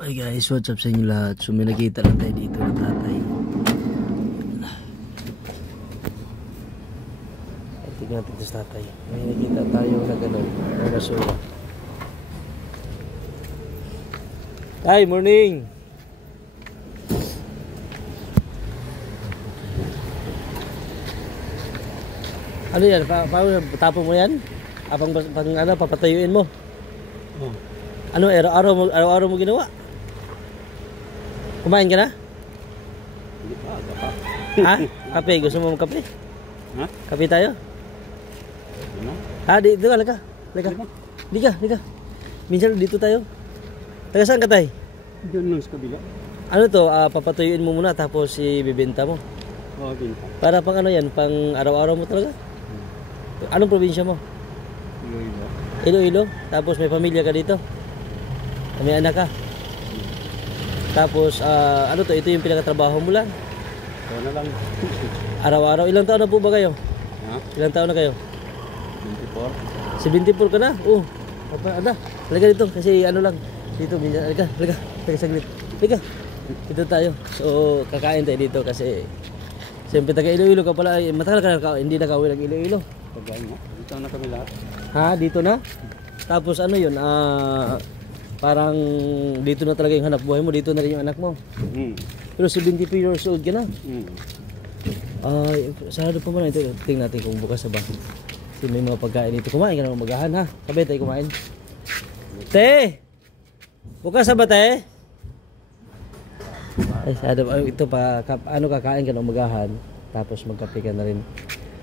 Hi guys, what's up sa inyo lahat? So may nakita lang tayo dito ng tatay. Tingnan natin ito sa tatay. May nakita tayo na gano'n, na basura. Hi, morning! Ano yan? Tapon mo yan? Apang ano, papatayuin mo? Oh. Ano, araw-araw mo ginawa? Kumain ka na? Hindi pa, pa. Ha? Kape? Gusto mo magkape? Ha? Kape tayo? Ano? Ha? Dito ka, laka. Lika. Minsan dito tayo. Taga saan ka tay? Diyan lang sa kabila. Ano to? Papatuyuin mo muna tapos ibibenta mo. Oo, binta. Para pang ano yan? Pang araw-araw mo talaga? Anong probinsya mo? Iloilo. Iloilo? Tapos may pamilya ka dito? May anak ka? Tapos ano to? Ito yung pinakatrabaho mo lang? Ito na lang. Araw-araw? Ilang taon na po ba kayo? Ha? Ilang taon na kayo? 24. 74 ka na? Oh. Ada. Halika dito kasi ano lang. Dito minsan. Halika. Halika saglit. Halika. Dito tayo. So kakain tayo dito kasi siyempre taga Iloilo ka pala. Matagal ka na hindi nakauwi ng Iloilo. Pagkain mo. Dito na kami lahat. Ha? Dito na? Tapos ano yun? Parang dito na talaga yung hanap buhay mo. Dito na rin yung anak mo. Pero 73 years old ka na. Sarado pa man ito. Tingnan natin kung bukas na ba. Kasi may mga pagkain dito. Kumain ka na magahan ha. Sabi tayo kumain. Te! Bukas na ba te? Ay, sarado pa. Ito pa. Ano kakain ka na magahan. Tapos magkape ka na rin.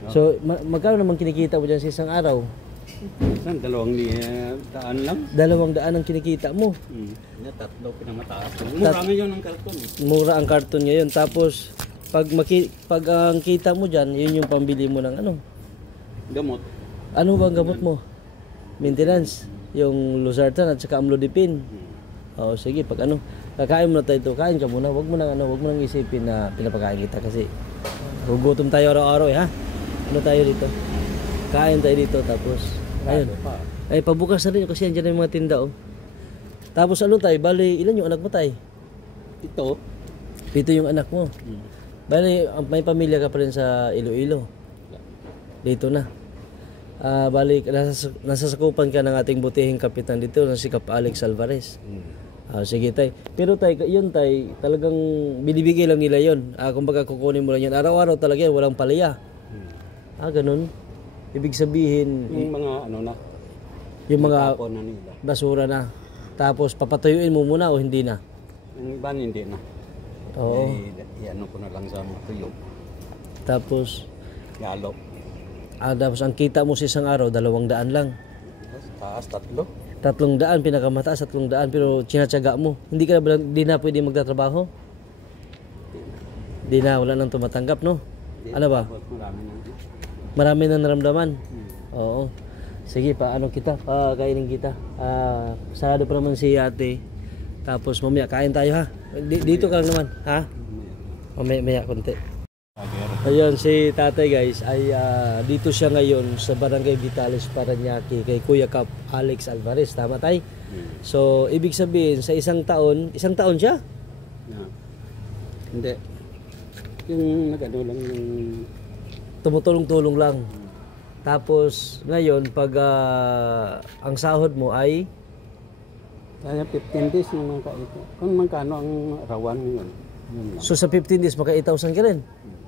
So, magkano naman kinikita mo dyan sa isang araw? Saan? 200 lang? 200 ang kinikita mo. Tatlo pinamataas. Mura ngayon ang karton. Mura ang karton ngayon. Tapos, pag ang kita mo dyan, yun yung pambili mo ng ano? Gamot. Ano ba ang gamot mo? Maintenance. Yung Losartan at saka Amlodipine. Oo, sige. Pag ano, kakain mo na tayo ito. Kain ka muna. Huwag mo nang isipin na pinapakain kita kasi gugutom tayo araw-araw ha. Ano tayo dito? Kain tayo dito tapos ayun. Ay pabukas na rin kasi andyan yung mga tinda oh. Tapos ano tayo? Bali, ilan yung anak mo tayo? Ito yung anak mo. Bali, may pamilya ka pa rin sa Iloilo. Dito na. Bali, nasasakupan ka ng ating butihing kapitan dito na si Kap Alex Alvarez. Sige tay. Pero tay, yun tay, talagang binibigay lang nila yun. Kumbaga kukunin mo lang yun. Araw-araw talaga yan, walang palaya. Ganun. Ibig sabihin, yung mga ano na. yung mga na nila. basura na. Tapos papatuyuin mo muna o hindi na? Yung iba hindi na. Oo. Iano ko na lang sa tuyo. Tapos, Yalo. tapos ang kita mo sa isang araw, 200 lang. Taas 3. 300, pinakamataas 300, pero tsinatsaga mo. Hindi na pwede magtatrabaho? Hindi na, wala nang tumatanggap, no? Ano ba? Marami na naramdaman. Oo. Sige, paano kita? Kainin kita. Sarado pa naman si ate. Tapos mamaya kain tayo ha. Dito ka lang naman, ha? Mamaya konti. Ayun, si tatay guys ay dito siya ngayon sa Barangay Vitales Parañaque kay Kuya Kap Alex Alvarez. Tama tay? So, ibig sabihin sa isang taon siya? Hindi. Yung nag-ano lang yung tumutulong-tulong lang. Tapos ngayon pag ang sahod mo ay kaya 15 days yung mga kaito. Kung magkano ang rawan yun. So sa 15 days maka 8,000 ka rin.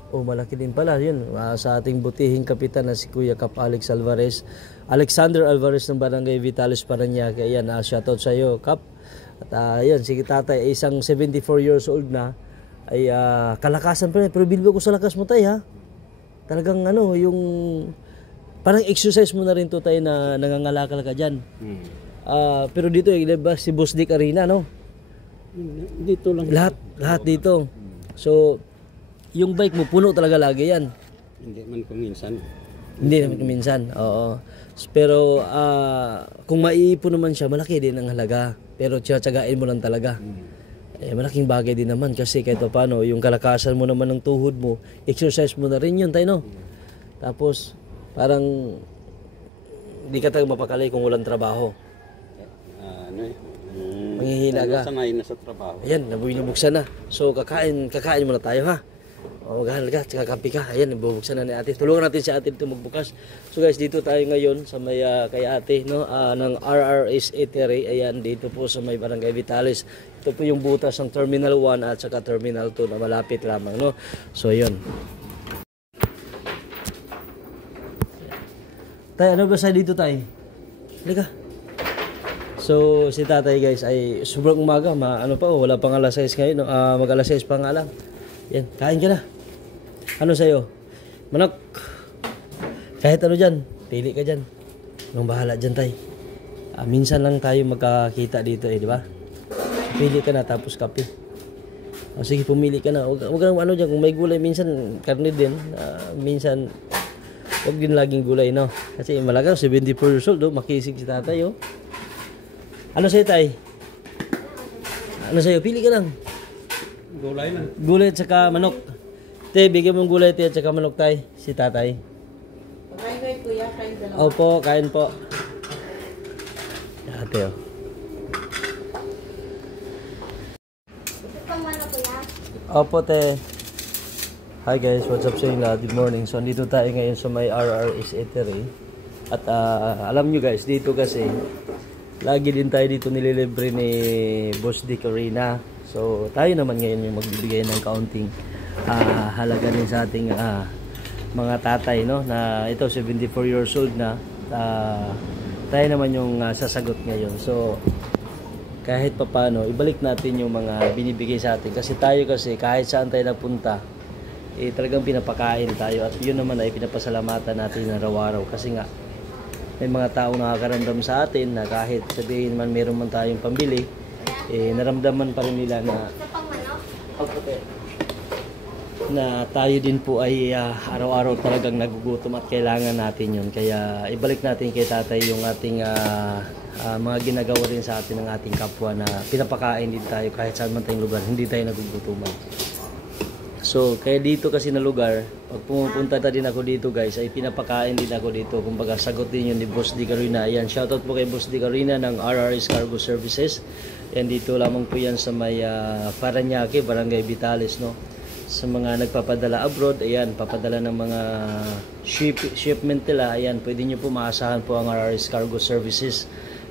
Oh, malaki din pala yun. Sa ating butihing kapitan na si Kuya Kap Alex Alvarez. Alexander Alvarez ng Barangay Vitales Parañaque. Ayan, shoutout sa iyo, Kap. At ayan, si tatay ay isang 74 years old na. Ay kalakasan pa rin. Pero bilbo ko sa lakas mo tayo ha. Talagang ano, yung parang exercise mo na rin to tayo na nangangalakal ka dyan. Pero dito diba, si Boss Dick Arena, no? Dito lang. Lahat dito. So, yung bike mo, puno talaga lagi yan. Hindi man kung minsan. Hindi naman kung minsan, oo. Pero kung maiipon naman siya, malaki din ang halaga. Pero tiyagain mo lang talaga. Malaking bagay din naman kasi kahit paano, yung kalakasan mo naman ng tuhod mo, exercise mo na rin yun tayo, no? Tapos, parang hindi ka talaga mapakalay kung walang trabaho. Ano Manghihina ka. Sanay na sa trabaho. Ayan, nabubuksan na. So, kakain muna tayo ha. O, magahal ka, tsaka kape ka. Ayan, nabubuksan na ni ate. Tulungan natin si ate dito magbukas. So guys, dito tayo ngayon sa may kay ate, no? Ng RRS Eatery. Ayan, dito po sa may Barangay Vitalis. Ito po yung butas ng Terminal 1 at saka Terminal 2 na malapit lamang, no? So, yun. Tay, ano ba sa dito, tay? Halika. So, si tatay guys ay sobrang umaga. Ano pa, wala pang alas 6 ngayon. Mag alas 6 pa nga lang. Yan, kain ka na. Ano sa'yo? Manok. Kahit ano dyan, pili ka dyan. Anong bahala dyan, tay? Minsan lang tayo magkakita dito di ba? Pili ka na tapos kape. Sige, pumili ka na. Huwag kang ano dyan, kung may gulay, minsan karne din. Minsan, huwag din laging gulay, no? Kasi malaga, 74 years old, makisig si tatay, oh. Ano sa'yo, tay? Ano sa'yo? Pili ka lang. Gulay lang. Gulay at saka manok. Te, bigyan mong gulay, te, at saka manok, tay. Si tatay. Kain kayo, kuya. Kain dalawa. Opo, kain po. Ate, oh. Ito pang ano, kuya? Opo, te. Hi guys, what's up sa inyo lahat? Good morning. So, dito tayo ngayon sa may RRS Eatery. At alam nyo guys, dito kasi lagi din tayo dito nililibre ni Boss Dick Arena. So, tayo naman ngayon yung magbibigay ng kaunting halaga din sa ating mga tatay, no? Na ito, 74 years old na. Tayo naman yung sasagot ngayon. So, kahit papano, ibalik natin yung mga binibigay sa atin. Kasi tayo kasi, kahit saan tayo napunta, talagang pinapakain tayo. At yun naman ay pinapasalamatan natin araw-araw. Kasi nga, may mga taong nakakaramdam sa atin na kahit sabihin man meron man tayong pambili, naramdaman pa rin nila na na tayo din po ay araw-araw talagang nagugutom at kailangan natin yun. Kaya ibalik natin kay tatay yung ating mga ginagawa din sa atin ng ating kapwa na pinapakain din tayo kahit saan man tayong lugar, hindi tayo nagugutuman. So, kaya dito kasi na lugar, pag pumupunta na din ako dito guys, ay pinapakain din ako dito. Kumbaga, sagot din yun ni Boss Dick Arena. Ayan, shoutout po kay Boss Dick Arena ng RRS Cargo Services. Yan, dito lamang po yan sa may Parañaque, Barangay Vitalis, no? Sa mga nagpapadala abroad, ayan, papadala ng mga shipment nila, ayan, pwede nyo po maasahan po ang RRS Cargo Services.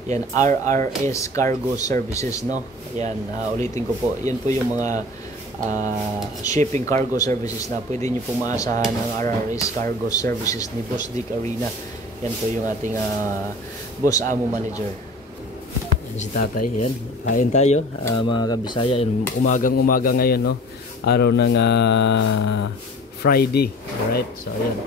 Yan, RRS Cargo Services, no? Ayan, ulitin ko po, yan po yung mga shipping cargo services na pwede nyo po maasahan ang RRS Cargo Services ni Boss Dick Arena. Yan po yung ating Boss Amo Manager. Yan si tatay. Yan. Kain tayo mga kabisaya. Umagang-umaga ngayon, no? Araw ng Friday. Alright. So, yan.